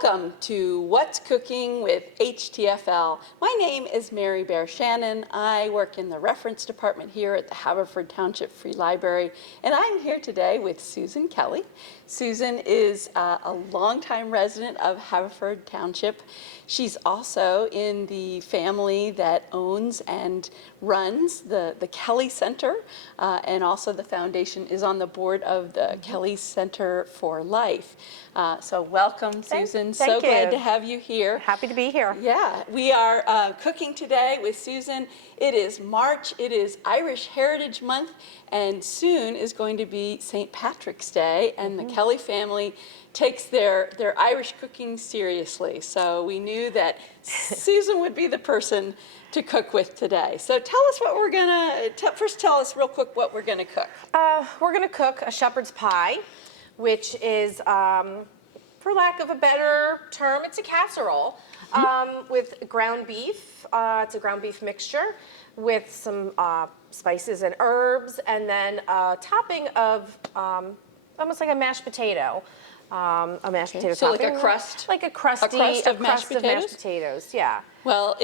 Welcome to What's Cooking with HTFL. My name is Mary Bear Shannon. I work in the reference department here at the Haverford Township Free Library, and I'm here today with Susan Kelly. Susan is a longtime resident of Haverford Township. She's also in the family that owns and runs the Kelly Center, and also the foundation is on the board of the Kelly Center for Life. So welcome, Susan. Thank you. Glad to have you here. Happy to be here. Yeah, we are cooking today with Susan. It is March, it is Irish Heritage Month, and soon is going to be St. Patrick's Day, and the Kelly family takes their Irish cooking seriously. So we knew that Susan would be the person to cook with today. So tell us what we're gonna, first tell us real quick what we're gonna cook. We're gonna cook a shepherd's pie, which is, for lack of a better term, it's a casserole with ground beef. It's a ground beef mixture with some spices and herbs, and then a topping of almost like a mashed potato. A mashed potato So topping. like a crust? Like a crust of mashed potatoes, yeah. Well,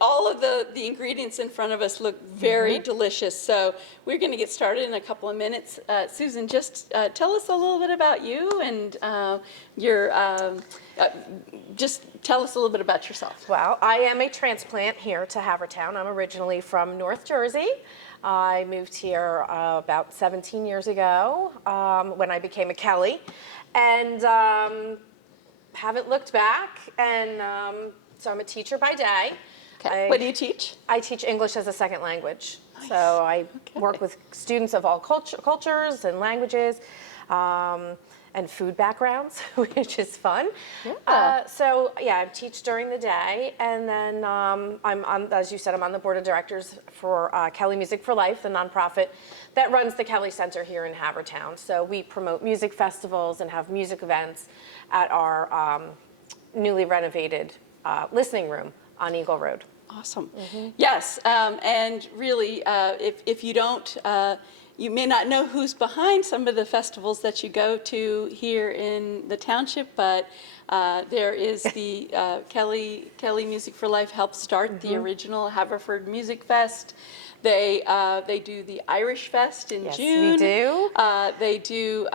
all of the ingredients in front of us look very delicious, so we're going to get started in a couple of minutes. Susan, just tell us a little bit about you and just tell us a little bit about yourself. Well, I am a transplant here to Havertown. I'm originally from North Jersey. I moved here about 17 years ago when I became a Kelly, and haven't looked back. And so I'm a teacher by day. Okay. What do you teach? I teach English as a second language. Nice. So I work with students of all cultures and languages. And food backgrounds, which is fun. Yeah. So yeah, I teach during the day, and then as you said, I'm on the board of directors for Kelly Music for Life, the nonprofit that runs the Kelly Center here in Havertown. So we promote music festivals and have music events at our newly renovated listening room on Eagle Road. Awesome. Yes, and really, if you don't, you may not know who's behind some of the festivals that you go to here in the township, but there is the Kelly Music for Life helped start the original Haverford Music Fest. They do the Irish Fest in June. Yes, we do. They do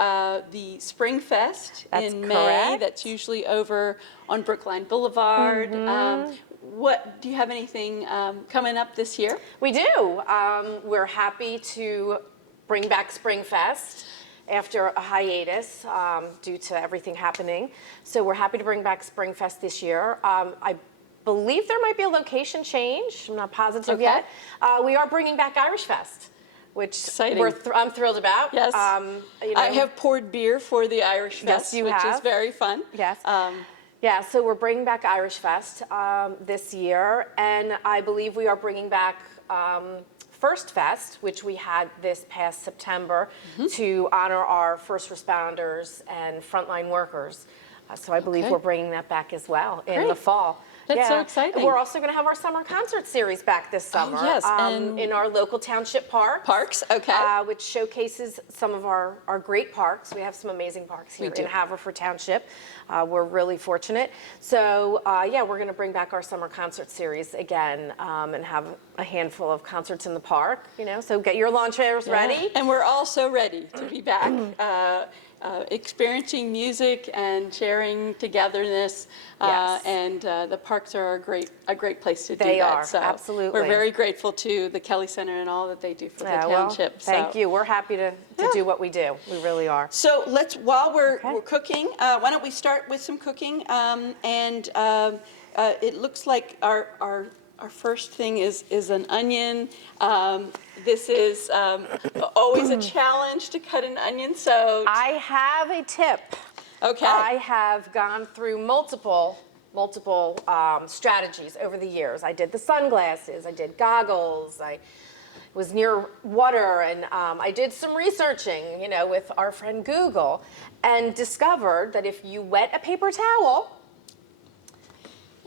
the Spring Fest in May. Correct. That's usually over on Brookline Boulevard. What do you have anything coming up this year? We do. We're happy to bring back Spring Fest after a hiatus due to everything happening. So we're happy to bring back Spring Fest this year. I believe there might be a location change. I'm not positive yet. We are bringing back Irish Fest, which I'm thrilled about. Yes. I have poured beer for the Irish Fest, which is very fun. Yes. Yeah, so we're bringing back Irish Fest this year, and I believe we are bringing back First Fest, which we had this past September to honor our first responders and frontline workers. So I believe we're bringing that back as well in the fall. That's so exciting. We're also going to have our summer concert series back this summer. Oh, yes. And in our local township parks. Okay. Which showcases some of our great parks. We have some amazing parks here in Haverford Township. We're really fortunate. So yeah, we're going to bring back our summer concert series again and have a handful of concerts in the park. So get your lawn chairs ready. And we're all so ready to be back. Experiencing music and sharing togetherness, and the parks are a great place to do that. They are, so absolutely. We're very grateful to the Kelly Center and all that they do for the township. Well, thank you. We're happy to do what we do. We really are. So while we're cooking, why don't we start with some cooking? It looks like our first thing is an onion. This is always a challenge to cut an onion, so... I have a tip. Okay. I have gone through multiple strategies over the years. I did the sunglasses, I did goggles, I was near water, and I did some researching, with our friend Google, and discovered that if you wet a paper towel,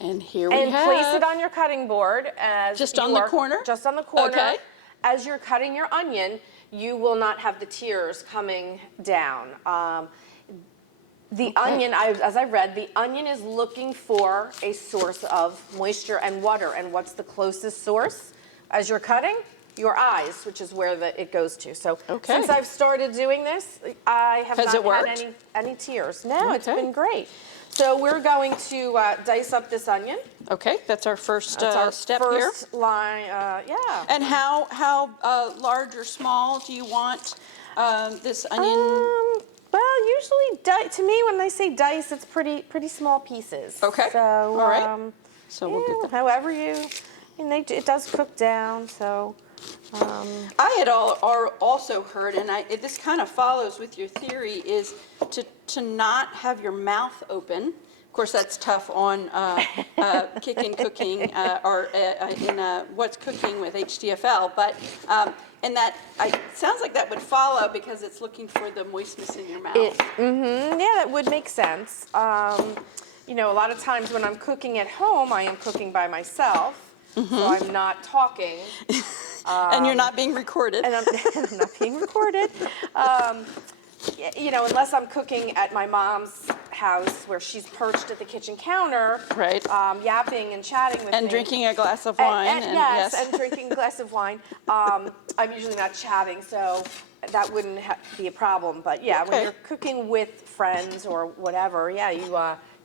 and here we have... place it on your cutting board as Just on the corner? Just on the corner. Okay. As you're cutting your onion, you will not have the tears coming down. The onion, as I read, the onion is looking for a source of moisture and water. And what's the closest source as you're cutting? Your eyes, which is where it goes to. So since I've started doing this, I have not had any tears. No, it's been great. So we're going to dice up this onion. Okay, that's our first step here. First line, yeah. And how large or small do you want this onion? Well, usually, to me, when I say dice, it's pretty small pieces. Okay. So, all right. So we'll get that. However it does cook down. So. I had also heard, and this kind of follows with your theory, is to not have your mouth open. Of course, that's tough on Kickin' Cooking or in What's Cooking with HTFL, but and that sounds like that would follow because it's looking for the moistness in your mouth. Yeah, that would make sense. You know, a lot of times when I'm cooking at home, I am cooking by myself, so I'm not talking. And you're not being recorded. And I'm not being recorded. You know, unless I'm cooking at my mom's house where she's perched at the kitchen counter, right? Yapping and chatting with me. And drinking a glass of wine. Yes, and drinking a glass of wine. I'm usually not chatting, so that wouldn't be a problem. But yeah, when you're cooking with friends or whatever, yeah, you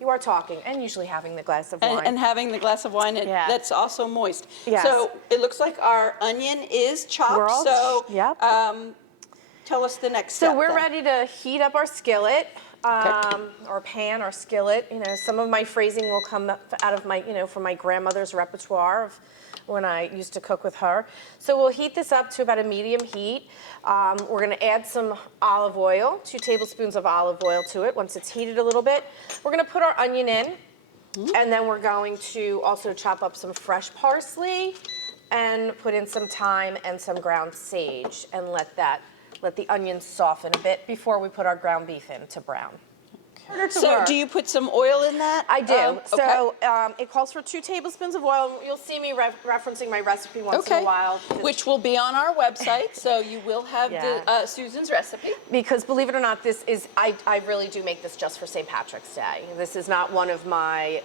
are talking and usually having the glass of wine. And having the glass of wine that's also moist. Yes. So it looks like our onion is chopped. Tell us the next step. So we're ready to heat up our skillet, or pan or skillet. You know, some of my phrasing will come out of my, from my grandmother's repertoire of when I used to cook with her. So we'll heat this up to about a medium heat. We're gonna add some olive oil, 2 tablespoons of olive oil to it. Once it's heated a little bit, we're gonna put our onion in, and then we're going to also chop up some fresh parsley and put in some thyme and some ground sage and let the onion soften a bit before we put our ground beef in to brown. So do you put some oil in that? I do. So it calls for 2 tablespoons of oil. You'll see me referencing my recipe once in a while. Which will be on our website, so you will have the Susan's recipe. Because believe it or not, this is, I really do make this just for St. Patrick's Day. This is not one of my,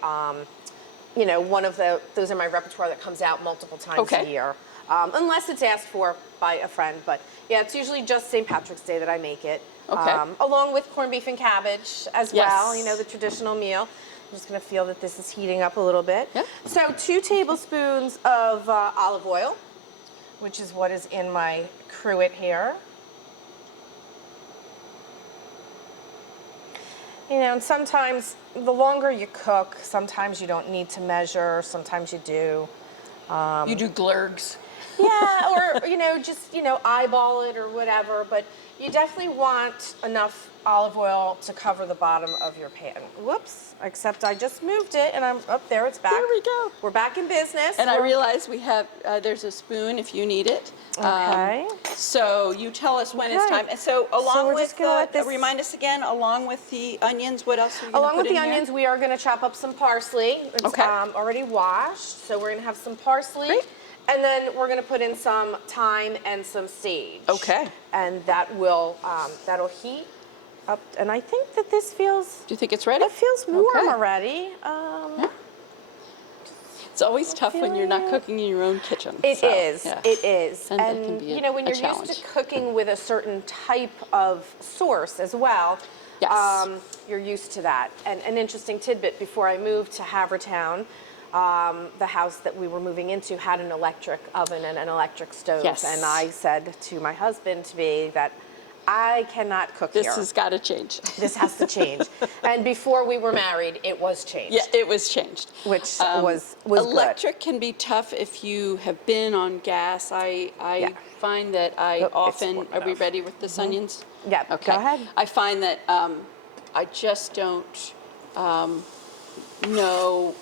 those are my repertoire that comes out multiple times a year. Unless it's asked for by a friend. But yeah, it's usually just St. Patrick's Day that I make it. Along with corned beef and cabbage as well, the traditional meal. I'm just gonna feel that this is heating up a little bit. So 2 tablespoons of olive oil, which is what is in my cruet here. And sometimes the longer you cook, sometimes you don't need to measure, sometimes you do. You do glurgs. Yeah, or, just, eyeball it or whatever, but you definitely want enough olive oil to cover the bottom of your pan. Whoops, except I just moved it and I'm up there, it's back. There we go. We're back in business. And I realize we have, there's a spoon if you need it. So you tell us when it's time. And so along with, remind us again, along with the onions, what else are you going to put in here? Along with the onions, we are going to chop up some parsley. It's already washed, so we're going to have some parsley. Great. And then we're going to put in some thyme and some sage. And that will, that'll heat up. And I think that this feels... Do you think it's ready? It feels warm already. It's always tough when you're not cooking in your own kitchen. It is. And that can be when you're used to cooking with a certain type of sauce as well, you're used to that. And an interesting tidbit, before I moved to Havertown, the house that we were moving into had an electric oven and an electric stove. And I said to my husband that I cannot cook here. This has got to change. This has to change. And before we were married, it was changed. Yeah, it was changed. Which was electric good. can be tough if you have been on gas. I find that I often, are we ready with this onions? Yeah, okay. Go ahead. I find that I just don't know.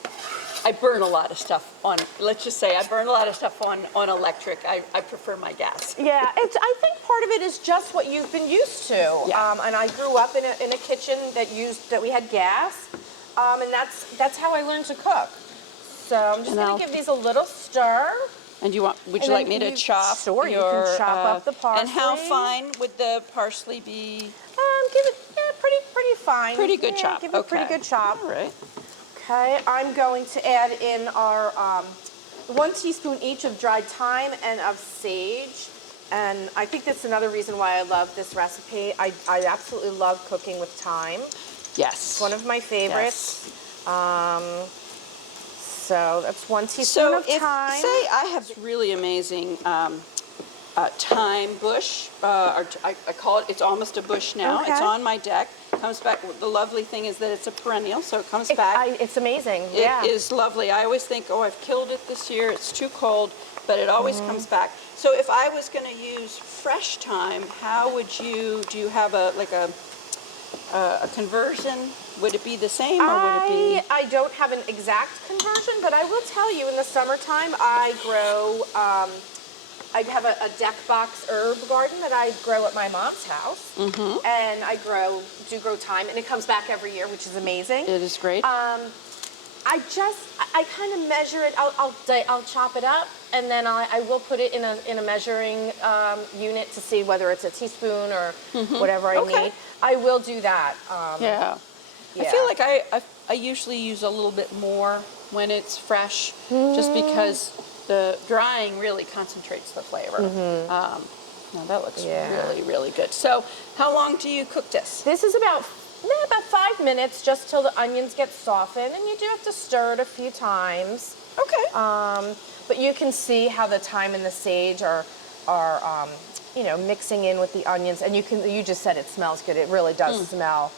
I burn a lot of stuff on, let's just say I burn a lot of stuff on electric. I prefer my gas. Yeah, I think part of it is just what you've been used to. And I grew up in a kitchen that we had gas, and that's how I learned to cook. So I'm just going to give these a little stir. And would you like me to chop? Sure, you can chop up the parsley. And how fine would the parsley be? Give it pretty pretty fine. Pretty good Yeah, chop. Give it a pretty Okay. good chop. All right. Okay, I'm going to add in our 1 teaspoon each of dried thyme and of sage. And I think that's another reason why I love this recipe. I absolutely love cooking with thyme. Yes. It's one of my favorites. Yes. So that's 1 teaspoon So of if, thyme. say I have this really amazing thyme bush, I call it, it's almost a bush now. Okay. It's on my deck. Comes back. The lovely thing is that it's a perennial, so it comes back. It's amazing. It is lovely. I always think, oh, I've killed it this year. It's too cold, but it always comes back. So if I was going to use fresh thyme, how would you? Do you have a conversion? Would it be the same, or would it be? I don't have an exact conversion, but I will tell you, in the summertime, I grow. I have a deck box herb garden that I grow at my mom's house, and I do grow thyme, and it comes back every year, which is amazing. It is great. I kind of measure it. I'll chop it up, and then I will put it in a measuring unit to see whether it's a teaspoon or whatever I need. I will do that. Yeah. I feel like I usually use a little bit more when it's fresh, just because the drying really concentrates the flavor. Now that looks really, really good. So how long do you cook this? This is about 5 minutes, just till the onions get softened, and you do have to stir it a few times. Okay. But you can see how the thyme and the sage are mixing in with the onions, and you just said it smells good. It really does smell.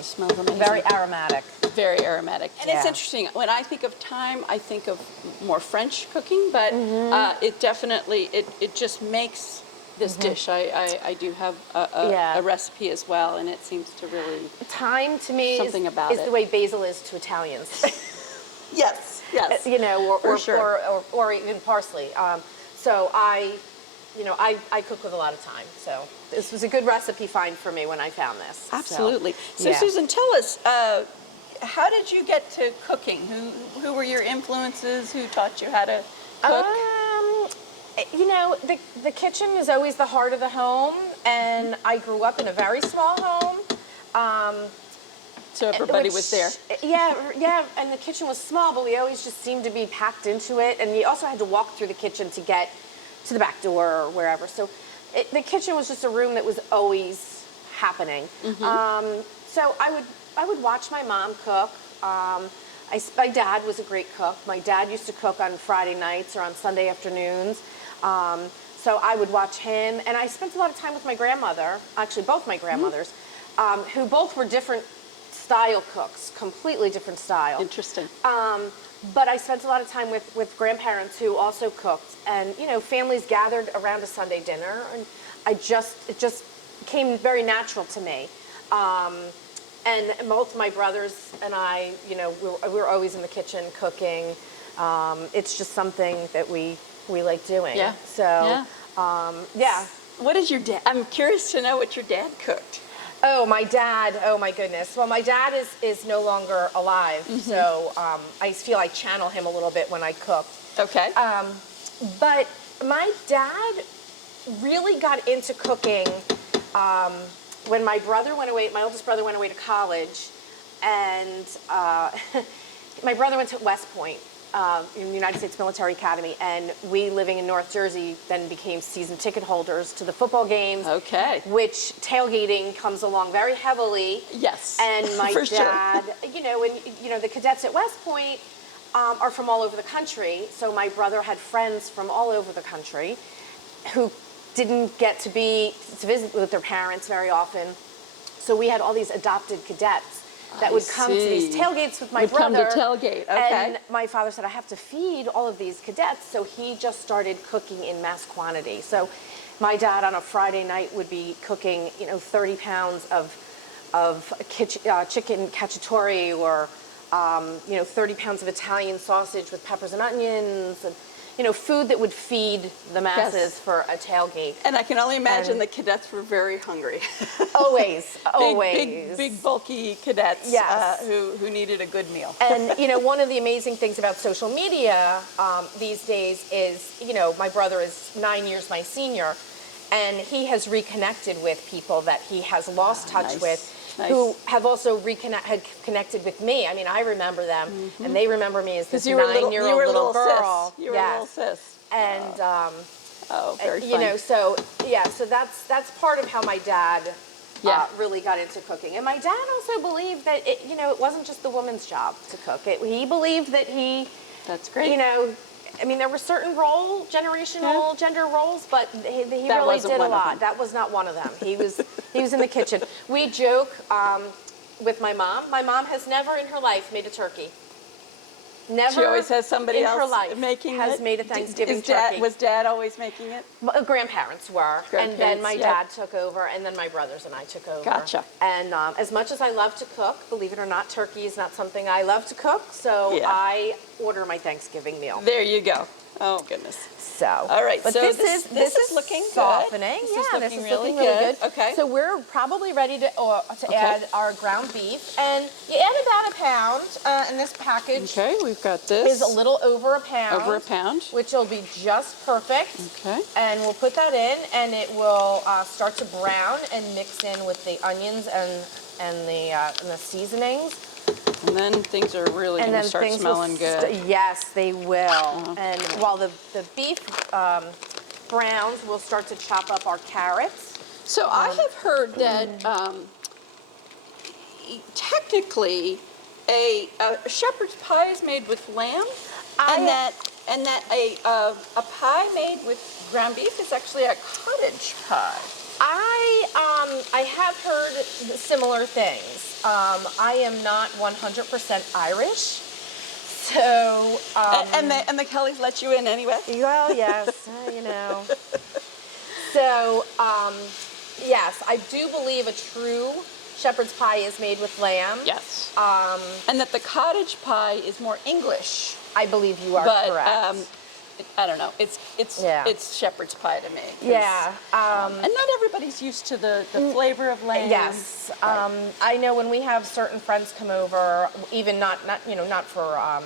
Smells amazing. Very aromatic. Very aromatic. And it's Yeah. interesting. When I think of thyme, I think of more French cooking, but it definitely, it just makes this dish. I do have a recipe as well, and it seems to really... Thyme, to me, Something about is it. the way basil is to Italians. Yes, yes. Or even parsley. So I cook with a lot of thyme. So this was a good recipe find for me when I found this. Absolutely. So yeah. Susan, tell us, how did you get to cooking? Who were your influences? Who taught you how to cook? The kitchen is always the heart of the home, and I grew up in a very small home. So everybody was there. Yeah, and the kitchen was small, but we always just seemed to be packed into it, and we also had to walk through the kitchen to get to the back door or wherever. So the kitchen was just a room that was always happening. So I would watch my mom cook. My dad was a great cook. My dad used to cook on Friday nights or on Sunday afternoons. So I would watch him, and I spent a lot of time with my grandmother, actually both my grandmothers, who both were different style cooks, completely different style. Interesting. But I spent a lot of time with grandparents who also cooked, and families gathered around a Sunday dinner, and it just came very natural to me. And both my brothers and I, we were always in the kitchen cooking. It's just something that we like doing. Yeah. So, yeah. What is your dad? I'm curious to know what your dad cooked. Oh, my dad. Oh, my goodness. Well, my dad is no longer alive, so I feel I channel him a little bit when I cook. Okay. But my dad really got into cooking when my brother went away. My oldest brother went away to college, and my brother went to West Point in the United States Military Academy, and we, living in North Jersey, then became season ticket holders to the football games. Okay. Which tailgating comes along very heavily. Yes. And my For dad, sure. the cadets at West Point are from all over the country. So my brother had friends from all over the country who didn't get to visit with their parents very often. So we had all these adopted cadets that would come to these tailgates with my brother. Come to tailgate, okay. And my father said, I have to feed all of these cadets. So he just started cooking in mass quantity. So my dad on a Friday night would be cooking, 30 pounds of chicken cacciatore, or 30 pounds of Italian sausage with peppers and onions, and food that would feed the masses for a tailgate. And I can only imagine the cadets were very hungry. Always, always. Big, bulky cadets Yes. who needed a good meal. And, one of the amazing things about social media these days is, my brother is 9 years my senior, and he has reconnected with people that he has lost touch Nice. with. Nice. who have also had connected with me. I mean, I remember them, and they remember me as this Because you were a little, nine-year-old little girl. sis. You were a little sis. And Very you fun. know, so that's part of how my dad Yeah. really got into cooking. And my dad also believed that it wasn't just the woman's job to cook. He believed that That's great. I mean, there were certain generational gender roles, but he That really wasn't did a one of lot. them. That was not one of them. He was in the kitchen. We joke with my mom. My mom has never in her life made a turkey. Never. She always has somebody in else her life making has it. made a Thanksgiving turkey. Was Dad always making it? Grandparents were, and then Grandparents, my yep. dad took over, and then my brothers and I took over. Gotcha. And as much as I love to cook, believe it or not, turkey is not something I love to cook, so Yeah. I order my Thanksgiving meal. There you go. Oh goodness. So, All right, but so this this is is looking good. softening. This is Yeah, looking this is really looking really good. good. Okay. So we're probably ready to add our ground beef, and you add about a pound in this package. Okay, we've got this. Is a little over a pound. Over a pound. Which will be just perfect. Okay. And we'll put that in, and it will start to brown and mix in with the onions and the seasonings. And then things are really going to start smelling good. Yes, they will. And while the beef browns, we'll start to chop up our carrots. So I have heard that technically a shepherd's pie is made with lamb, and that a pie made with ground beef is actually a cottage pie. I have heard similar things. I am not 100% Irish, so And the Kellys let you in anyway. well, yes, you know. So yes, I do believe a true shepherd's pie is made with lamb. Yes. And that the cottage pie is more English. I believe you are But correct. I don't know. It's shepherd's pie to me. 'Cause, Yeah. and not everybody's used to the flavor of lamb. Yes. Right. I know when we have certain friends come over, even not for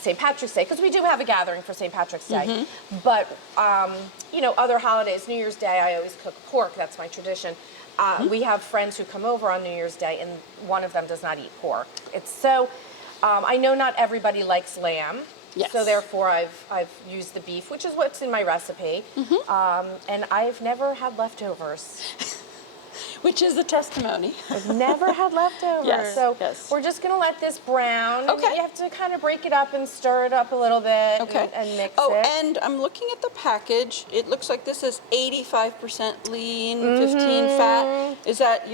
St. Patrick's Day, because we do have a gathering for St. Patrick's Day, but other holidays, New Year's Day, I always cook pork. That's my tradition. We have friends who come over on New Year's Day, and one of them does not eat pork. I know not everybody likes lamb. Yes. So therefore, I've used the beef, which is what's in my recipe, and I've never had leftovers. Which is a testimony. I've never had leftovers. Yes, So yes. we're just gonna let this brown. Okay. And you have to kind of break it up and stir it up a little bit Okay. and mix Oh, it. and I'm looking at the package. It looks like this is 85% lean, 15 fat. Is that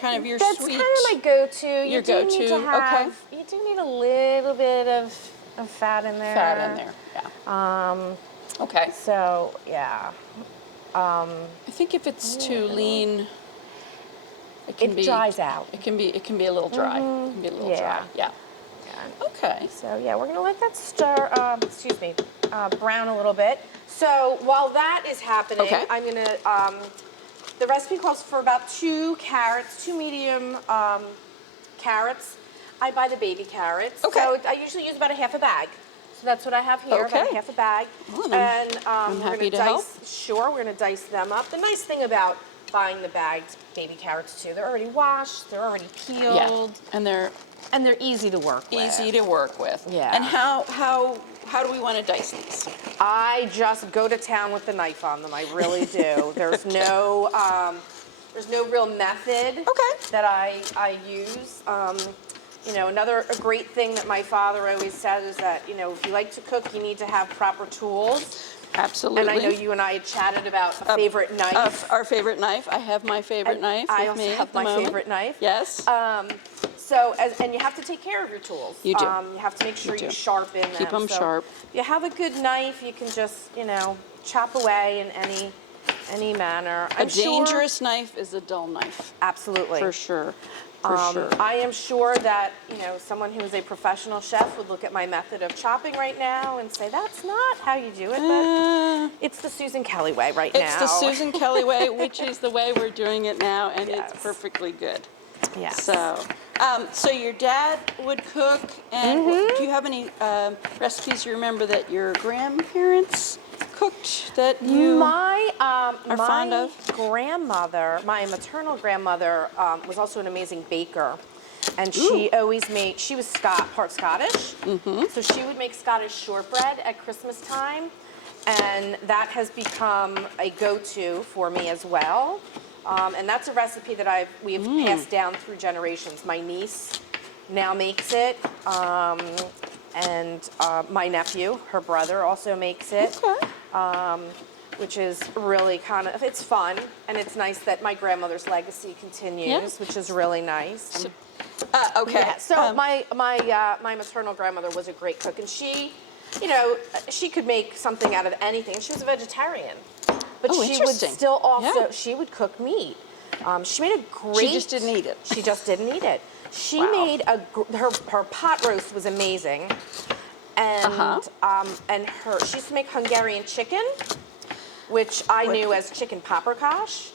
kind of your That's sweet? kind of my go-to. Your You do need go-to, to have, okay. You do need a little bit of fat in there. Fat in there. Yeah. Okay. So yeah. I think if it's too lean, It dries out. It can be a little dry. It can be a little dry. Yeah. Okay. So yeah, we're gonna let that stir. Brown a little bit. So while that is happening, Okay. I'm gonna. The recipe calls for about 2 carrots, 2 medium carrots. I buy the baby carrots. Okay. So I usually use about a half a bag. So that's what I have here, about Okay. a half a bag. Well, and I'm we're happy gonna to help. Sure, we're gonna dice them up. The nice thing about buying the bagged baby carrots too, they're already washed, they're already peeled. Yeah. And they're And they're easy to work with. easy to work with. Yeah. And how do we want to dice these? I just go to town with the knife on them. I really do. There's no real method that I use. A great thing that my father always said is that, if you like to cook, you need to have proper tools. Absolutely. And I know you and I had chatted about a favorite knife. Our favorite knife. I have my favorite knife I with also me have at the my moment. favorite knife. Yes. And you have to take care of your tools. You do. You have to make sure do. you sharpen them. Keep 'em So sharp. if you have a good knife, you can just, chop away in any manner. A dangerous knife is a dull knife. Absolutely. For sure. For sure. I am sure that, someone who is a professional chef would look at my method of chopping right now and say, that's not how you do it, but it's the Susan Kelly way right now. It's the Susan Kelly way, which is the way we're doing it now, and Yes. it's perfectly good. Yes. So your dad would cook, and do you have any recipes you remember that your grandparents cooked? cooked that you My are fond of? grandmother, my maternal grandmother, was also an amazing baker, and she Ooh. always made. She was part Scottish, so she would make Scottish shortbread at Christmas time, and that has become a go-to for me as well. And that's a recipe that we've passed down through generations. My niece now makes it. And my nephew, her brother, also makes it, which is really it's fun, and it's nice that my grandmother's legacy continues, which is really nice. Okay. Yeah, so my maternal grandmother was a great cook, and she, she could make something out of anything. She was a vegetarian, but she would interesting. still also, Yeah. she would cook meat. She made a great... She just didn't eat it. She just didn't eat it. She Wow. made her pot roast was amazing, and she used to make Hungarian chicken, which I knew as chicken paprikash,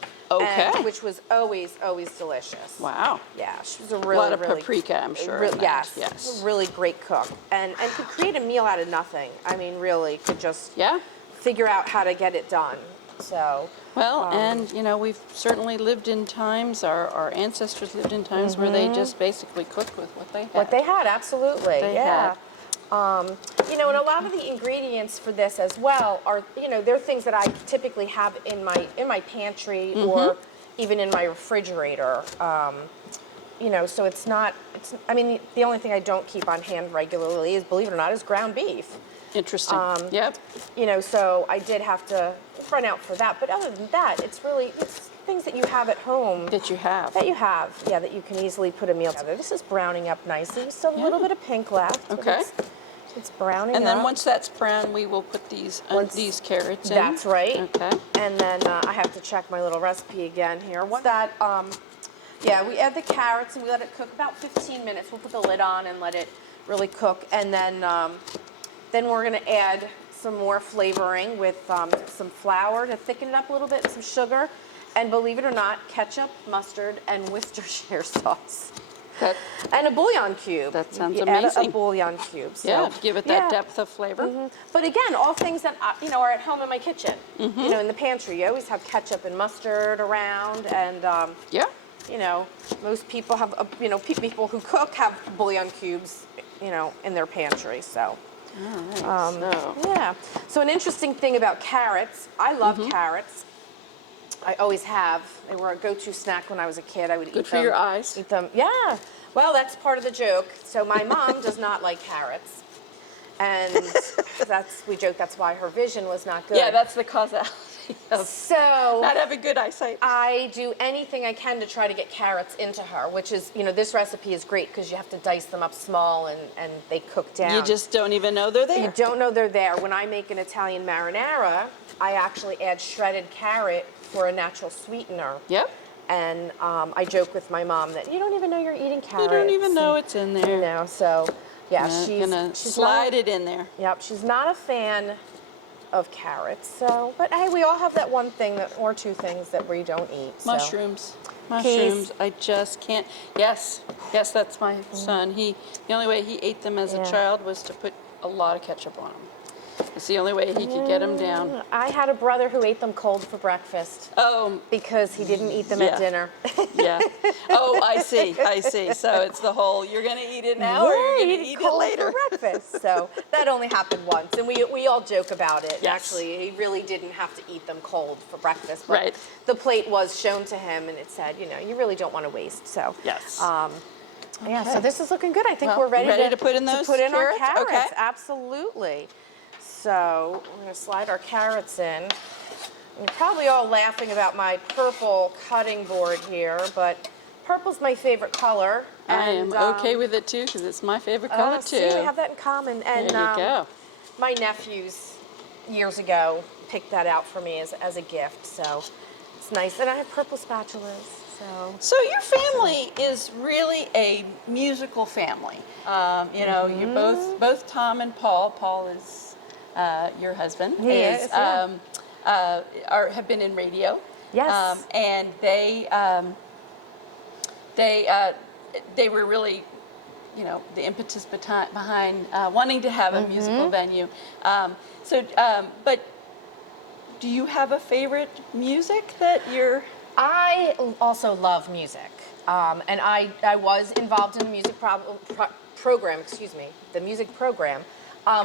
which was always delicious. Wow. Yeah, she was a really A lot of paprika, I'm sure. in that. yes, a really great cook, and could create a meal out of nothing. I mean, really could just figure out how to get it done. So. Well, and we've certainly lived in times, our ancestors lived in times where they just basically cooked with what they had. What they had, absolutely. They had. And a lot of the ingredients for this as well are, they're things that I typically have in my pantry or even in my refrigerator. So I mean, the only thing I don't keep on hand regularly is, believe it or not, is ground beef. Interesting. Yep. So I did have to run out for that. But other than that, it's things that you have at home. That you have. That you can easily put a meal together. This is browning up nicely. Still a little bit of pink left. Okay. It's browning up. And then once that's brown, we will put these carrots in. That's right. Okay. And then I have to check my little recipe again here. Once that, we add the carrots and we let it cook about 15 minutes. We'll put the lid on and let it really cook. And then we're going to add some more flavoring with some flour to thicken it up a little bit, and some sugar, and believe it or not, ketchup, mustard, and Worcestershire sauce. And a bouillon cube. That sounds add amazing. a bouillon cube. So, Yeah, give it that depth of flavor. But again, all things that are at home in my kitchen. In the pantry, you always have ketchup and mustard around, and most people have people who cook have bouillon cubes, in their pantry. So. All right, So an interesting thing about carrots, I love carrots. I always have. They were a go-to snack when I was a kid. I would eat them. Good for your eyes. Eat them. Yeah. Well, that's part of the joke. So my mom does not like carrots. And we joke that's why her vision was not good. Yeah, that's the causality of so not having good eyesight. I do anything I can to try to get carrots into her, which is, this recipe is great because you have to dice them up small and they cook down. You just don't even know they're there. You don't know they're there. When I make an Italian marinara, I actually add shredded carrot for a natural sweetener. Yep. And I joke with my mom that you don't even know you're eating carrots. You don't even know it's in there. So yeah, she's gonna slide it in there. Yep, she's not a fan of carrots. So, but hey, we all have that one thing or two things that we don't eat. Mushrooms. Mushrooms, I just can't. Yes, that's my son. The only way he ate them as a child was to put a lot of ketchup on them. It's the only way he could get them down. I had a brother who ate them cold for breakfast. Oh. Because he didn't eat them at dinner. Yeah. Oh, I see. So it's the whole, you're going to eat it now or you're going to eat it later. For breakfast. So that only happened once. And we all joke about it. Yes. Actually, he really didn't have to eat them cold for breakfast. But right. The plate was shown to him and it said, you really don't want to waste. So yes. Yeah, so this is looking good. I think we're ready to put in those our carrots? carrots. Okay. Absolutely. So we're going to slide our carrots in. You're probably all laughing about my purple cutting board here, but purple's my favorite color. I am okay with it too because it's my favorite color too. See, we have that in common. And there you go. My nephews years ago picked that out for me as a gift, so it's nice. And I have purple spatulas. So your family is really a musical family. You're both Tom and Paul. Paul is your husband. Have been in radio. Yes. And they were really, the impetus behind wanting to have a musical venue. But do you have a favorite music that you're? I also love music, and I was involved in the music program, excuse me, the music program,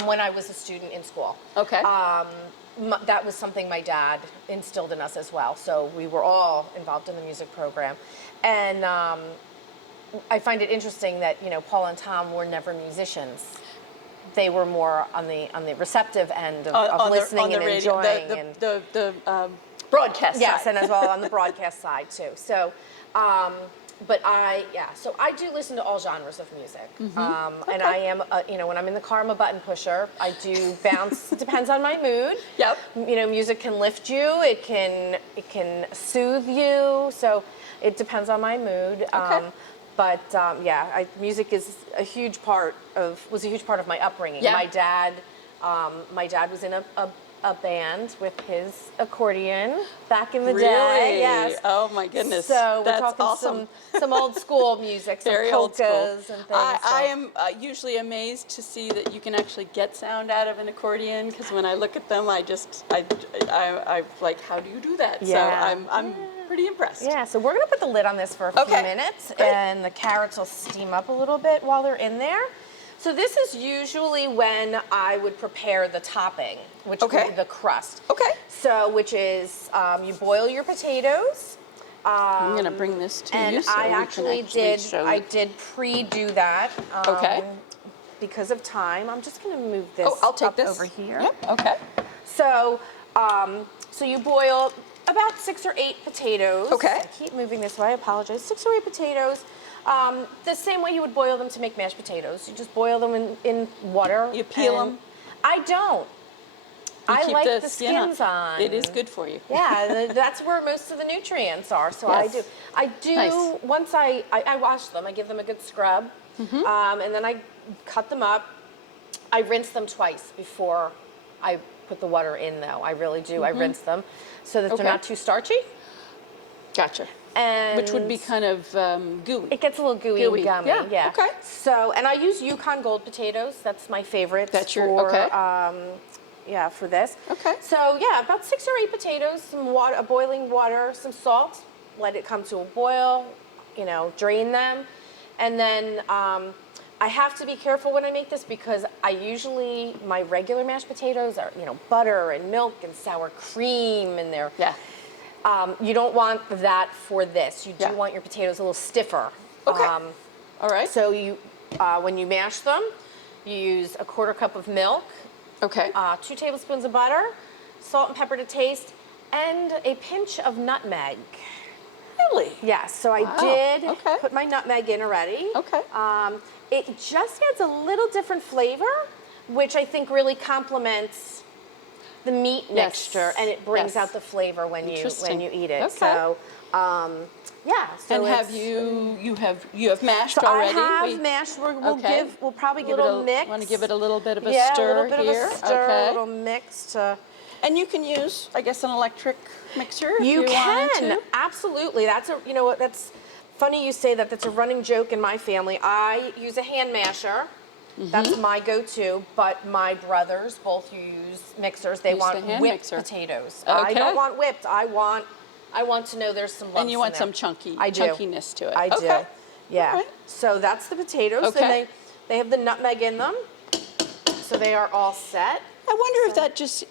when I was a student in school. Okay. That was something my dad instilled in us as well. So we were all involved in the music program, and I find it interesting that Paul and Tom were never musicians. They were more on the receptive end of listening and radio, enjoying the broadcast yes, side. and as well on the broadcast side too. So, so I do listen to all genres of music, and I am, when I'm in the car, I'm a button pusher. I do bounce. It depends on my mood. Yep. Music can lift you. It can soothe you. So it depends on my mood. Okay. Music is a huge part of my upbringing. Yeah. My dad was in a band with his accordion back in the Really? day. Yes. Oh my goodness. So we're That's talking awesome. some old school music, some Very old school. polkas and things. I am usually amazed to see that you can actually get sound out of an accordion, because when I look at them, I like, how do you do that? Yeah. So I'm pretty impressed. Yeah, so we're going to put the lid on this for a few Okay. minutes, Great. and the carrots will steam up a little bit while they're in there. So this is usually when I would prepare the topping, which Okay. would be the crust. Okay. So, which is you boil your potatoes. I'm going to bring this to And you so I we actually can did. show I you. did pre-do that. Okay. Because of time, I'm just going to move this Oh, I'll take up this over here. Yep. Okay. So, so you boil about 6 or 8 potatoes. Okay. I keep moving this way. I apologize. 6 or 8 potatoes. The same way you would boil them to make mashed potatoes. You just boil them in water. You peel and- them? I don't. You I keep like the the skin on. skins on. It is good for you. Yeah, that's where most of the nutrients are. So Yes. I do. Nice. Once I wash them, I give them a good scrub, and then I cut them up. I rinse them twice before I put the water in, though. I really do. I rinse them so that Okay. they're not too starchy. Gotcha. And Which would be kind of gooey. it gets a little gooey, Gooey, and gummy. yeah, Yeah. okay. So, and I use Yukon Gold potatoes. That's my favorite. That's your- for, okay. Yeah, for this. Okay. So yeah, about 6 or 8 potatoes, some water, boiling water, some salt. Let it come to a boil. Drain them, and then I have to be careful when I make this because my regular mashed potatoes are butter and milk and sour cream, and they're Yeah. you don't want that for this. You do Yeah. want your potatoes a little stiffer. Okay. All right. So when you mash them, you use a 1/4 cup of milk, Okay. 2 tablespoons of butter, salt and pepper to taste, and a pinch of nutmeg. Really? Yes, so I Wow, did okay. put my nutmeg in already. Okay. It just adds a little different flavor, which I think really complements the meat Yes. mixture, and it brings Yes. out the flavor when you Interesting. eat it. Okay. So, yeah. So And have it's- you have mashed So already? I have mashed. We'll probably give it a mix. Want to give it a little bit of a yeah, stir a little bit here? of a stir, Okay. a little mix to. And you can use, I guess, an electric mixer if You you can wanted to. absolutely. That's that's funny you say that. That's a running joke in my family. I use a hand masher. That's my go-to. But my brothers both use mixers. They Use want the hand whipped mixer. potatoes. I Okay. don't want whipped. I want to know there's some lumps And you want in some there. I do. chunkiness to it. I do. Okay. Yeah. All right. So that's the potatoes. Okay. And they have the nutmeg in them. So they are all set. I wonder if that just,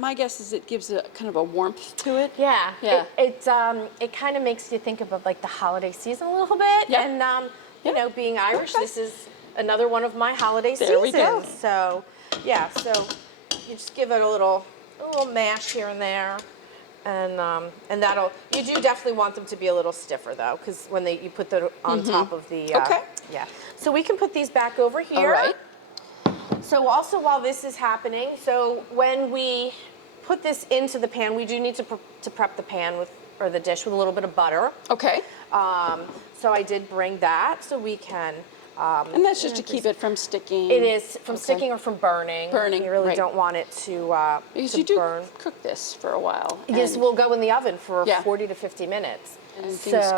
my guess is it gives a kind of a warmth to it. Yeah. Yeah. It kind of makes you think of like the holiday season a little bit. Yep. And Yep. being Irish, Okay. this is another one of my holiday There we seasons. go. So yeah, so you just give it a little mash here and there. And you do definitely want them to be a little stiffer though, because when you put them on top of the Okay. Yeah. So we can put these back over here. All right. So also while this is happening, so when we put this into the pan, we do need to prep the pan or the dish with a little bit of butter. Okay. So I did bring that so we can. And that's just to keep it from sticking. It is from Okay. sticking or from burning. Burning, You really right. don't want it to Because to you do burn. cook this for a while. Yes, and- will go in the oven for Yeah. 40 to 50 minutes. And things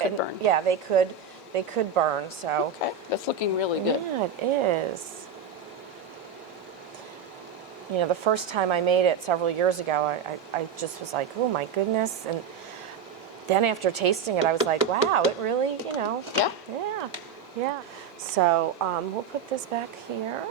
could burn. Yeah, they could burn. So Okay, that's looking really good. yeah, it is. you know, the first time I made it several years ago, I just was like, oh my goodness. And then after tasting it, I was like, wow, it really, you know. Yeah. Yeah, yeah. So we'll put this back here.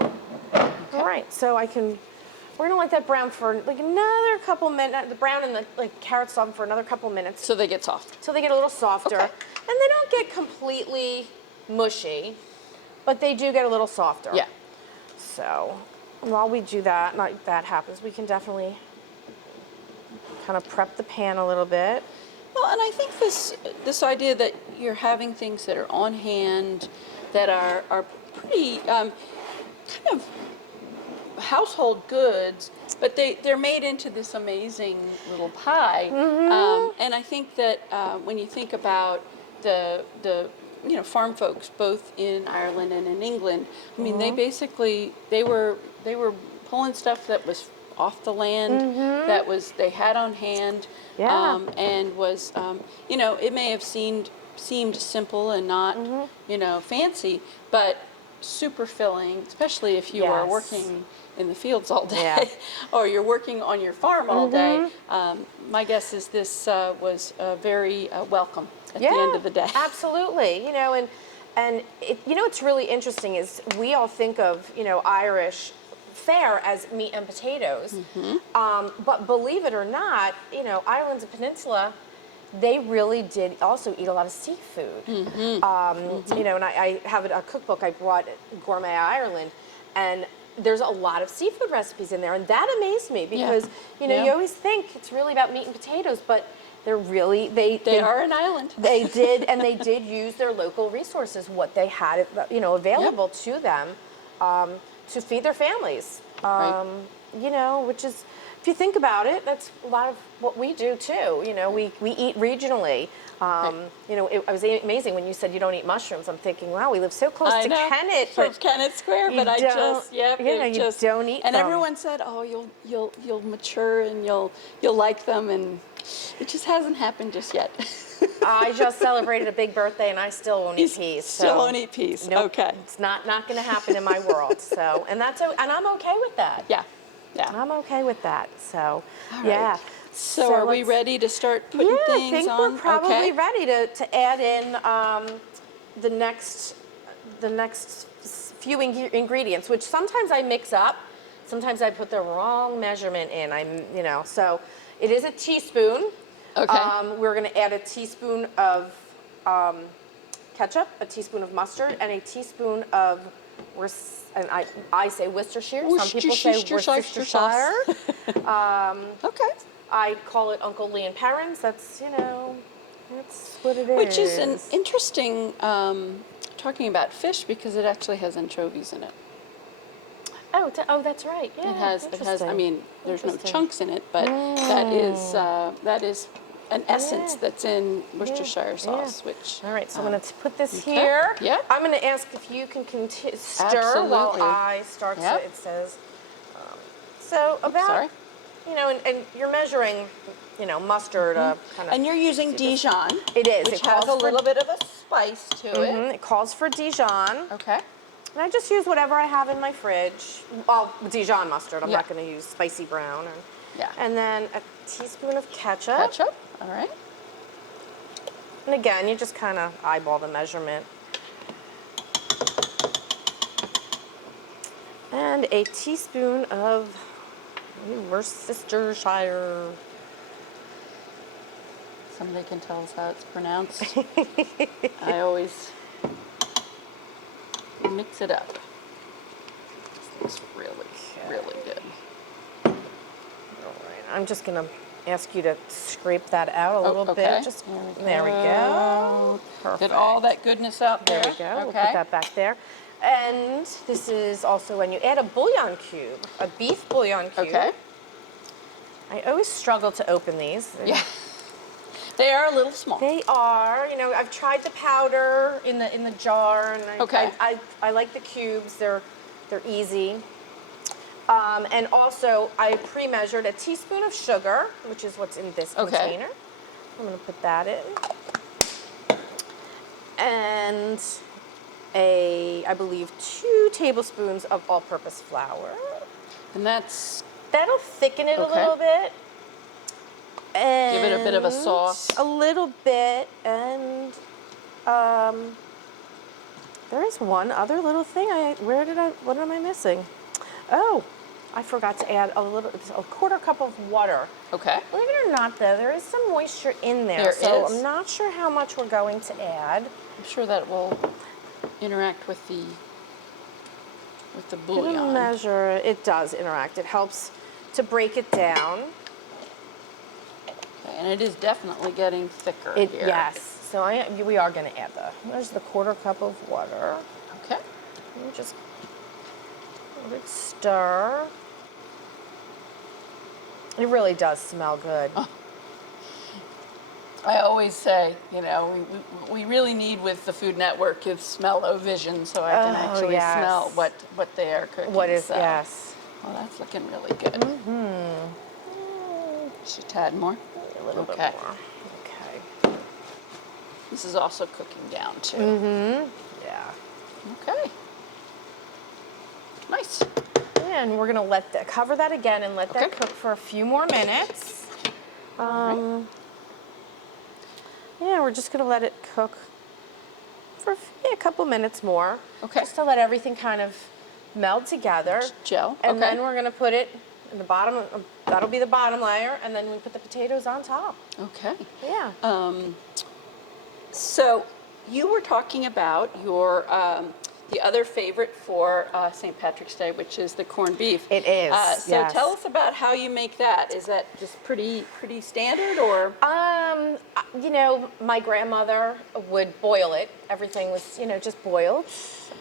All right, so we're gonna let that brown for like another couple minutes, the brown and the carrots soften for another couple minutes. So they get soft. So they get a little softer. Okay. And they don't get completely mushy, but they do get a little softer. Yeah. So while we do that, not that happens, we can definitely kind of prep the pan a little bit. Well, and I think this idea that you're having things that are on hand, that are pretty kind of household goods, but they're made into this amazing little pie. And I think that when you think about the farm folks both in Ireland and in England, I mean they were pulling stuff that was off the land, that they had on hand, and was it may have seemed simple and not fancy, but super filling, especially if you are working in the fields all day or you're working on your farm all day. My guess is this was very welcome at the end of the day. Absolutely. And what's really interesting is we all think of Irish fare as meat and potatoes, but believe it or not, Ireland's a peninsula. They really did also eat a lot of seafood. And I have a cookbook I brought, Gourmet Ireland, and there's a lot of seafood recipes in there, and that amazed me because you always think it's really about meat and potatoes, but they're really they are an island. They did use their local resources, what they had available to them, to feed their families. Which is, if you think about it, that's a lot of what we do too. We eat regionally. It was amazing when you said you don't eat mushrooms. I'm thinking, wow, we live so close to Kennett, from Kennett Square, but I just you don't eat and them. everyone said, oh, you'll mature and you'll like them, and it just hasn't happened just yet. I just celebrated a big birthday and I still won't eat peas. Still won't eat peas. Nope, okay. It's not going to happen in my world. So, and I'm okay with that. Yeah. I'm okay with that. So, all right. So are we ready to start putting things on? I think we're probably ready to add in the next few ingredients, which sometimes I mix up. Sometimes I put the wrong measurement in. So it is a teaspoon. Okay. We're going to add a teaspoon of ketchup, a teaspoon of mustard, and a teaspoon of, and I say Worcestershire. Some people say Worcestershire. Okay. I call it Uncle Lee and Perrins. That's that's what it is. Which is an interesting talking about fish, because it actually has anchovies in it. Oh, that's right. Yeah. It has. I mean, there's no chunks in it, but that is an essence that's in Worcestershire sauce. Which. All right. So I'm going to put this here. Yeah. I'm going to ask if you can stir while I start. Yep. It says. So about. Sorry. And you're measuring, mustard kind of. And you're using Dijon. It is. Which has a little bit of a spice to it. It calls for Dijon. Okay. And I just use whatever I have in my fridge. Well, Dijon mustard. I'm not going to use spicy brown. And then a teaspoon of ketchup. Ketchup. All right. And again, you just kind of eyeball the measurement. And a teaspoon of Worcestershire. Somebody can tell us how it's pronounced. I always mix it up. This looks really good. All right, I'm just going to ask you to scrape that out a little bit. Just there we go. Perfect. Get all that goodness out there. There we go. Okay. We'll put that back there. And this is also when you add a bouillon cube, a beef bouillon cube. Okay. I always struggle to open these. Yeah. They are a little small. They are. I've tried the powder in the jar, and I like the cubes. They're easy. And also, I pre-measured a teaspoon of sugar, which is what's in this container. I'm going to put that in. And I believe 2 tablespoons of all-purpose flour. And That'll thicken it Okay. a little bit. And give it a bit of a sauce. A little bit, and there is one other little thing. What am I missing? Oh, I forgot to add a quarter cup of water. Okay. Believe it or not, though, there is some moisture in there. There so is? I'm not sure how much we're going to add. I'm sure that will interact with the Gonna bouillon. measure. It does interact. It helps to break it down. Okay, and it is definitely getting thicker here. Yes. So we are going to add there's the quarter cup of water. Okay. And just let it stir. It really does smell good. Oh. I always say, you know, we really need with the Food Network is smell-o-vision, so I can actually yes. smell what they are cooking. What is, so. yes. Well, that's looking really good. Mm-hmm. Just a tad more? A little bit Okay. more. Okay. This is also cooking down, too. Mm-hmm. Yeah. Okay. Nice. And we're going to cover that again and let that Okay. cook for a few more minutes. Right. Yeah, we're just going to let it cook for a couple minutes more. Okay. Just to let everything kind of meld together. Gel. And okay. then we're going to put it in the bottom. That'll be the bottom layer, and then we put the potatoes on top. Okay. Yeah. So you were talking about your the other favorite for St. Patrick's Day, which is the corned beef. It is, So yes. tell us about how you make that. Is that just pretty standard, or? You know, my grandmother would boil it. Everything was, just boiled.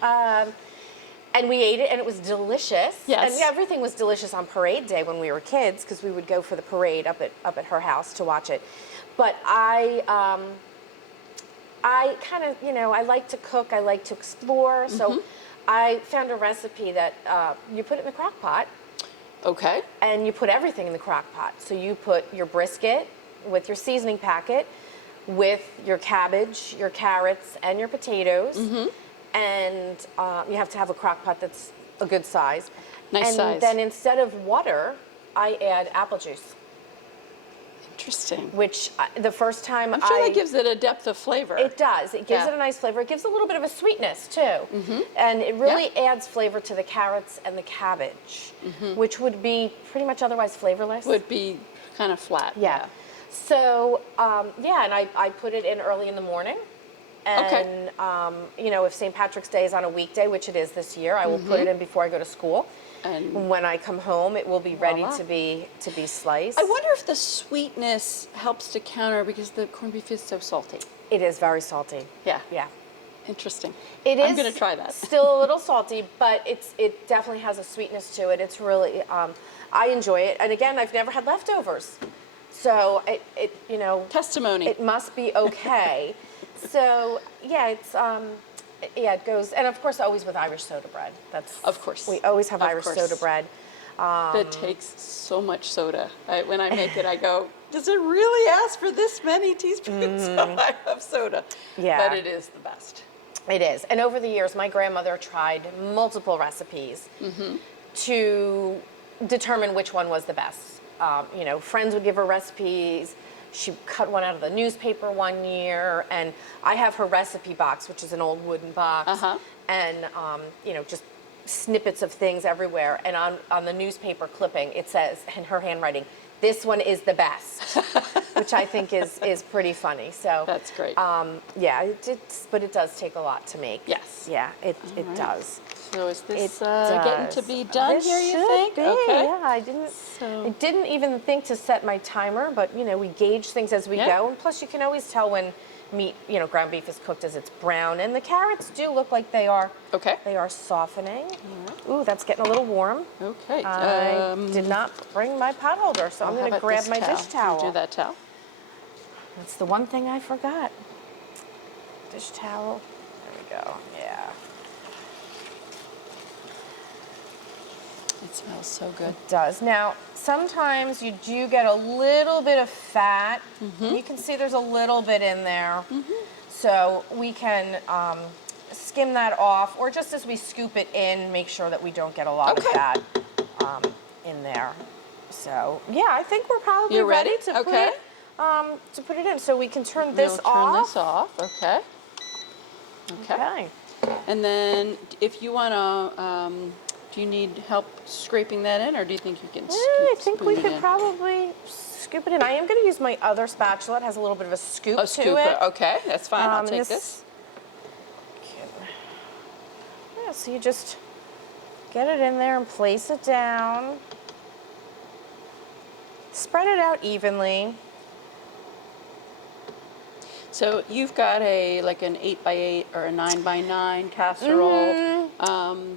And we ate it, and it was delicious. Yes. And everything was delicious on parade day when we were kids, because we would go for the parade up at her house to watch it. But I kind of, I like to cook. I like to explore. So I found a recipe that you put it in the crock pot. Okay. And you put everything in the crock pot. So you put your brisket with your seasoning packet, with your cabbage, your carrots, and your potatoes. And you have to have a crock pot that's a good size. Nice size. And then instead of water, I add apple juice, Interesting. which the first time I'm sure that gives it a depth of flavor. It does. It gives Yeah. it a nice flavor. It gives a little bit of a sweetness, too. And it really adds flavor to the carrots and the cabbage, which would be pretty much otherwise flavorless. Would be kind of flat. Yeah. So, and I put it in early in the morning. And, if St. Patrick's Day is on a weekday, which it is this year, I will put it in before I go to school. And When I come home, it will be ready Voila. to be sliced. I wonder if the sweetness helps to counter because the corned beef is so salty. It is very salty. Yeah. Yeah. Interesting. It is I'm going to try that. Still a little salty, but it definitely has a sweetness to it. It's really, I enjoy it. And again, I've never had leftovers. So it Testimony. it must be okay. So yeah, it goes, and of course always with Irish soda bread. That's Of course. we always have Of Irish course. soda bread. That takes so much soda. When I make it, I go, does it really ask for this many teaspoons of soda? Yeah. But it is the best. It is, and over the years, my grandmother tried multiple recipes to determine which one was the best. Friends would give her recipes. She cut one out of the newspaper one year, and I have her recipe box, which is an old wooden box, and just snippets of things everywhere. And on the newspaper clipping, it says in her handwriting, "This one is the best," which I think is pretty funny. So That's great. but it does take a lot to make. Yes. Yeah, it right. does. So is this It getting to does. be done This here, you should think? be, Okay. Yeah, I So- didn't even think to set my timer, but we gauge things as we Yeah. go, and plus you can always tell when meat, ground beef is cooked as it's brown, and the carrots do look like they are softening. Ooh, that's getting a little warm. Okay. I did not bring my pot holder, so I'm how going to about grab this my towel? dish Can you towel. do that towel. That's the one thing I forgot. Dish towel. There we go. Yeah. It smells so good. It does. Now, sometimes you do get a little bit of fat. You can see there's a little bit in there. So we can skim that off, or just as we scoop it in, make sure that we don't get a lot of Okay. fat. in there. So yeah, I think we're probably You're ready? to Okay. put it in. So we can turn this We'll turn off. this off. Okay. Okay. Okay. And then if you want to, do you need help scraping that in, or do you think you can I think spoon we it could in? probably scoop it in. I am going to use my other spatula. It has a little bit of a scoop A to scoop. it. Okay, that's fine. I'll take and this. Yeah, so you just get it in there and place it down. Spread it out evenly. So you've got like an 8x8 or a 9x9 casserole. Mm-hmm.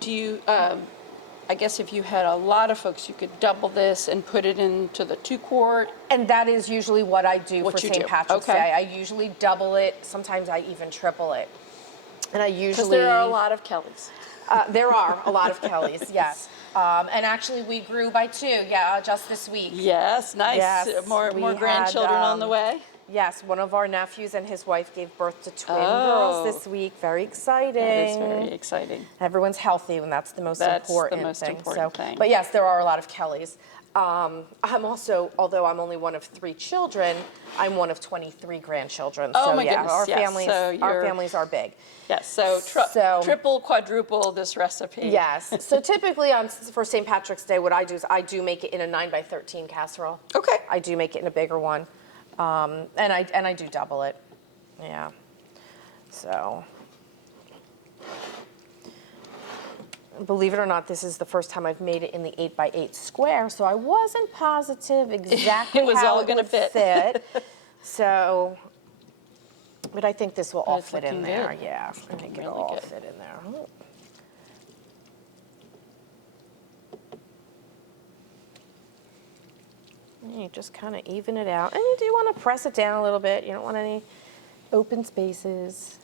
Do you? I guess if you had a lot of folks, you could double this and put it into the 2-quart. And that is usually what I do for you St. do. Patrick's Okay. Day. I usually double it. Sometimes I even triple it. And I usually... Because there are a lot of Kellys. There are a lot of Kellys, yes. And actually, we grew by 2, just this week. Yes, nice. Yes, More we grandchildren had, on the way. Yes, one of our nephews and his wife gave birth to twin Oh. girls this week. Very exciting. That is very exciting. Everyone's healthy, and that's the most That's the important most thing. important thing. But yes, there are a lot of Kellys. I'm also, although I'm only one of 3 children, I'm one of 23 grandchildren. Oh so my yeah, goodness, our yes. families, So our families are big. Yes, so, triple, quadruple this recipe. Yes. So typically for St. Patrick's Day, what I do is I do make it in a 9x13 casserole. Okay. I do make it in a bigger one, and I do double it. Yeah. So. Believe it or not, this is the first time I've made it in the 8x8 square, so I wasn't positive exactly It was how all it gonna would fit. So, but I think this will all it's fit in looking there. good. Yeah, I think really it'll all good. fit in there. And you just kind of even it out, and you do want to press it down a little bit. You don't want any open spaces.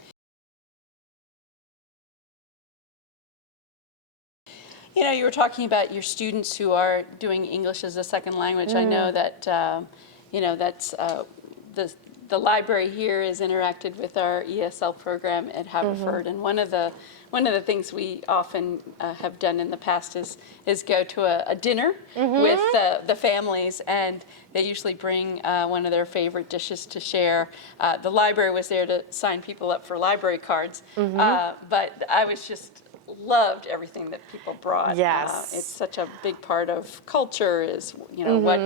You know, you were talking about your students who are doing English as a second language. I know that, you know, that's the library here is interacted with our ESL program at Haverford, and one of the things we often have done in the past is go to a dinner with the families, and they usually bring one of their favorite dishes to share. The library was there to sign people up for library cards, but I was just loved everything that people brought. Yes. It's such a big part of culture is, you know, what,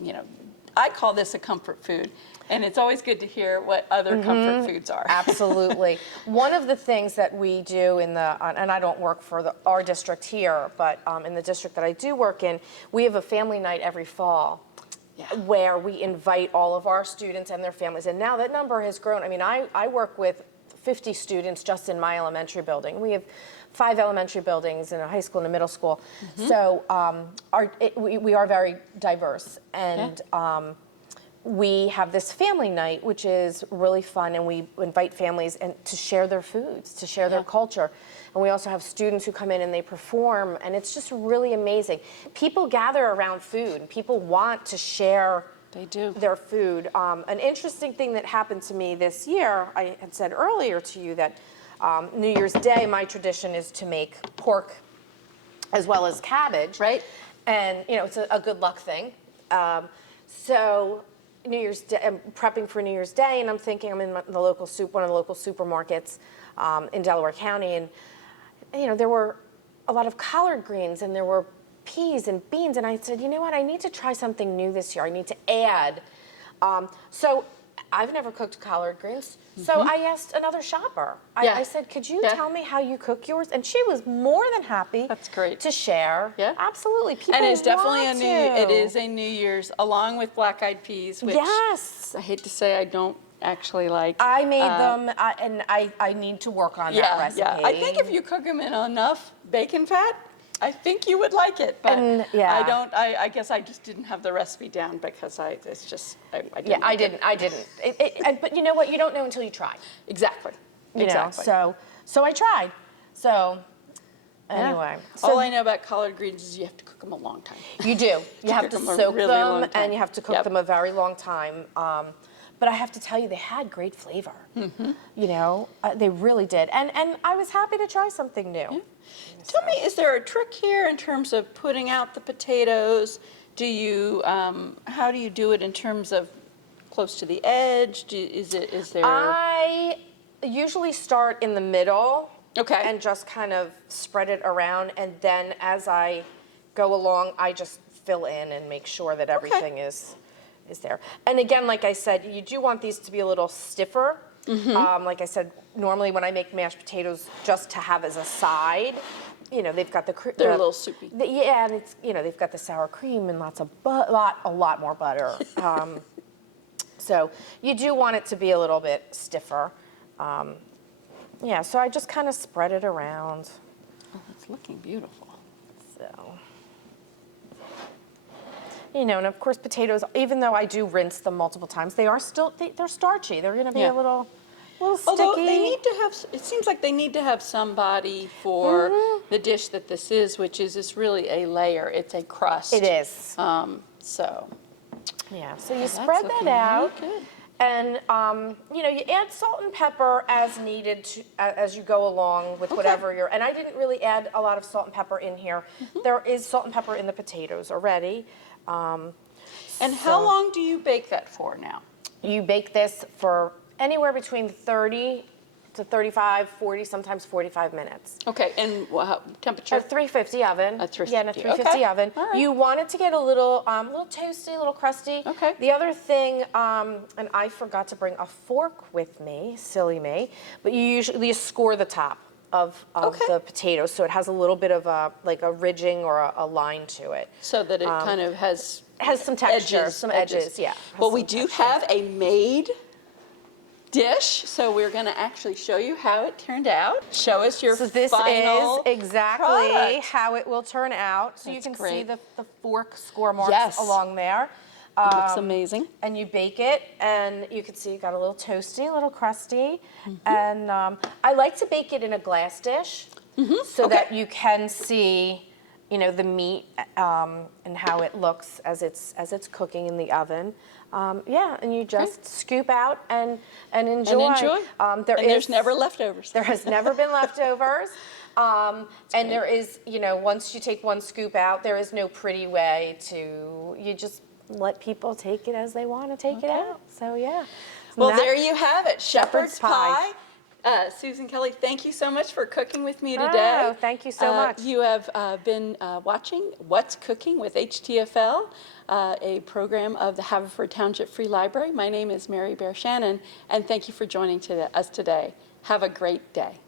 you know, I call this a comfort food. And it's always good to hear what other comfort foods are. Absolutely. One of the things that we do in the, and I don't work for our district here, but in the district that I do work in, we have a family night every fall. Yeah. Where we invite all of our students and their families. And now that number has grown. I mean, I work with 50 students just in my elementary building. We have 5 elementary buildings and a high school and a middle school. So we are very diverse. And we have this family night, which is really fun, and we invite families to share their foods, to share their culture. And we also have students who come in and they perform, and it's just really amazing. People gather around food, and people want to share their food. An interesting thing that happened to me this year, I had said earlier to you that New Year's Day, my tradition is to make pork as well as cabbage. Right. And, you know, it's a good luck thing. So New Year's Day, I'm prepping for New Year's Day, and I'm thinking I'm in one of the local supermarkets in Delaware County, and you know, there were a lot of collard greens, and there were peas and beans, and I said, you know what, I need to try something new this year. I need to add. So I've never cooked collard greens, so I asked another shopper. I said, could you tell me how you cook yours? And she was more than happy. That's great. To share. Yeah, Absolutely. People and it's definitely want it is a New Year's along with black-eyed peas, which I hate to say I don't actually like. I made them, and I need to work on that recipe. Yeah, I think if you cook them in enough bacon fat, I think you would like it. But I don't. I guess I just didn't have the recipe down because I didn't. Yeah, I didn't. But you know what? You don't know until you try. Exactly. Exactly. So I tried. So anyway. So all I know about collard greens is you have to cook them a long time. You do. You have to soak really them, long time. and you have to cook them a very long time. But I have to tell you, they had great flavor. You know, they really did. And I was happy to try something new. Yeah. Tell me, is there a trick here in terms of putting out the potatoes? Do you, how do you do it in terms of close to the edge? Is there? I usually start in the middle. Okay. And just kind of spread it around. And then as I go along, I just fill in and make sure that everything is there. And again, like I said, you do want these to be a little stiffer. Like I said, normally when I make mashed potatoes just to have as a side, you know, they've got They're a little soupy. Yeah, and it's, you know, they've got the sour cream and lots of a lot more butter. So you do want it to be a little bit stiffer. Yeah, so I just kind of spread it around. Oh, it's looking beautiful. So, you know, and of course potatoes, even though I do rinse them multiple times, they are still, they're starchy. They're going to be a little sticky. Although they need to have, it seems like they need to have some body for the dish that this is, which is it's really a layer. It's a crust. It is. So. Yeah, so you That's spread that looking out. really good. And, you know, you add salt and pepper as needed as you go along with whatever you're, and I didn't really add a lot of salt and pepper in here. There is salt and pepper in the potatoes already. And how long do you bake that for now? You bake this for anywhere between 30 to 35, 40, sometimes 45 minutes. Okay, and temperature? A 350 oven. A 350. Yeah, in a 350 oven. All right. You want it to get a little toasty, a little crusty. Okay. The other thing, and I forgot to bring a fork with me, silly me, but you score the top of the potatoes, so it has a little bit of like a ridging or a line to it. So that it kind of has some texture, some edges, yeah. Well, we do have a made dish, so we're going to actually show you how it turned out. Show us your So this final is exactly product. how it will turn out. So you That's can see great. the fork score marks along there. It looks amazing. And you bake it, and you can see you got a little toasty, a little crusty. And I like to bake it in a glass dish so that you can see, you know, the meat and how it looks as it's cooking in the oven. Yeah, and you just scoop out and enjoy. There's never leftovers. There has never been leftovers. And there is, you know, once you take one scoop out, there is no pretty way to, you just let people take it as they want to take it out. So, yeah. Well, there you have it, Shepherd's Shepherd's pie. Susan Kelly, thank you so much for cooking with me today. Oh, thank you so much. You have been watching What's Cooking with HTFL, a program of the Haverford Township Free Library. My name is Mary Bear Shannon, and thank you for joining us today. Have a great day.